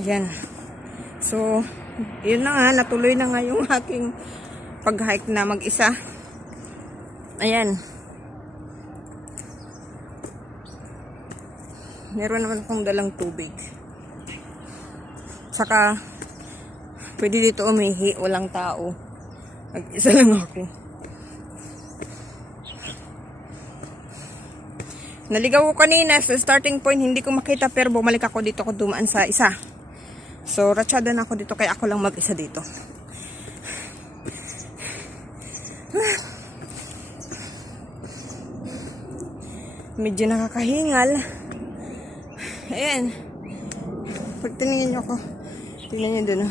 Ayan. So, yun na nga, natuloy na nga yung aking pag-hike na mag-isa. Ayan. Meron naman akong dalang tubig. Saka, pwede dito umihi, walang tao. Mag-isa lang ako. Naligaw ko kanina sa starting point, hindi ko makita pero bumalik ako dito ko dumaan sa isa. So, ratsyada na ako dito kaya ako lang mag-isa dito. Medyo nakakahingal. Ayan. Pag tinignan nyo ako, tingnan nyo dun. oh.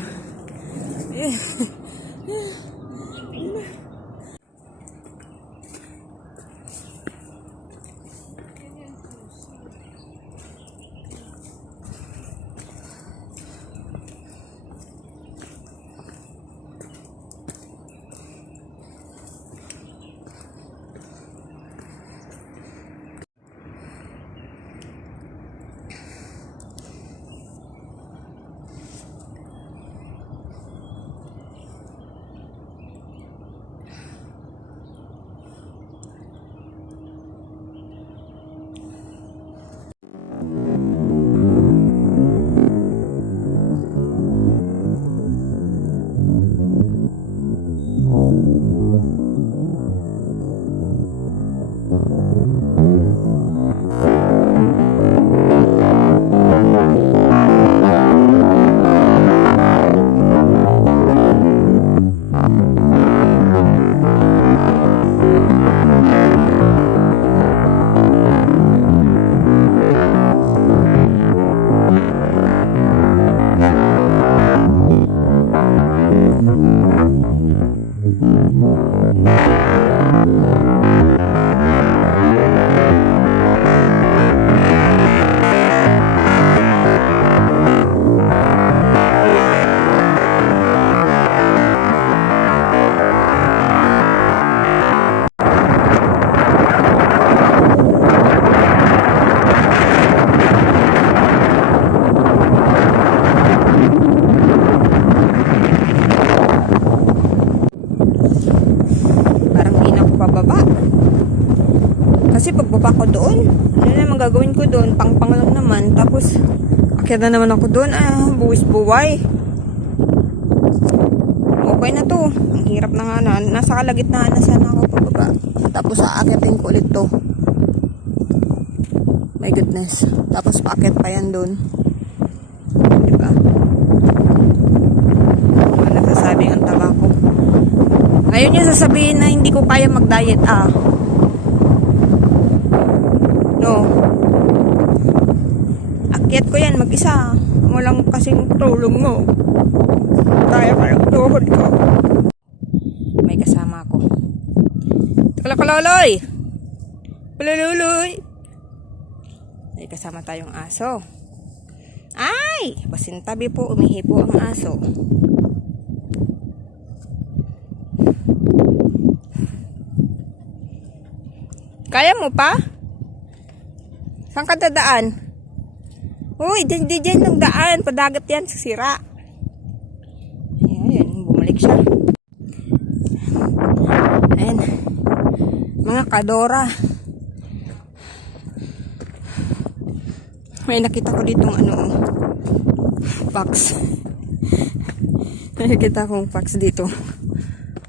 Ayan. Parang Kasi pagbaba ko doon, ano naman gagawin ko doon? Pang-pang lang naman. Tapos, akyat na naman ako doon. Ah, buwis buway. Okay na to. Ang hirap na nga na. Nasa kalagitnaan na sana ako pababa. Tapos aakyatin ko ulit to. My goodness. Tapos paakyat pa yan doon. Diba? Ano nasasabing ang taba ko? Ngayon yung sasabihin na hindi ko kaya mag-diet ah. No. Akyat ko yan mag-isa. Walang kasing tulong mo. Kaya pa yung tuhod ko. May kasama ako. Takalakaloy! Palululoy! May kasama tayong aso. Ay! Pasintabi po, umihi po ang aso. Kaya mo pa? Saan ka dadaan? Uy, dyan, dyan, dyan ng daan. Padagat yan, sira. Ayan, bumalik siya. Ayan. Mga kadora. May nakita ko ditong ano, box. May nakita kong box dito.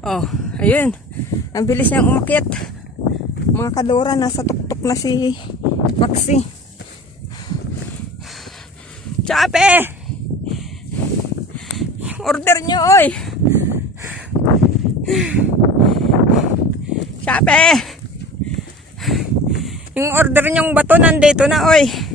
Oh, ayun. Ang bilis niyang umakyat. Mga kadora, nasa tuktok na si Maxi. Chape! Order nyo, oy! Chape! Yung order nyong bato nandito na, oy!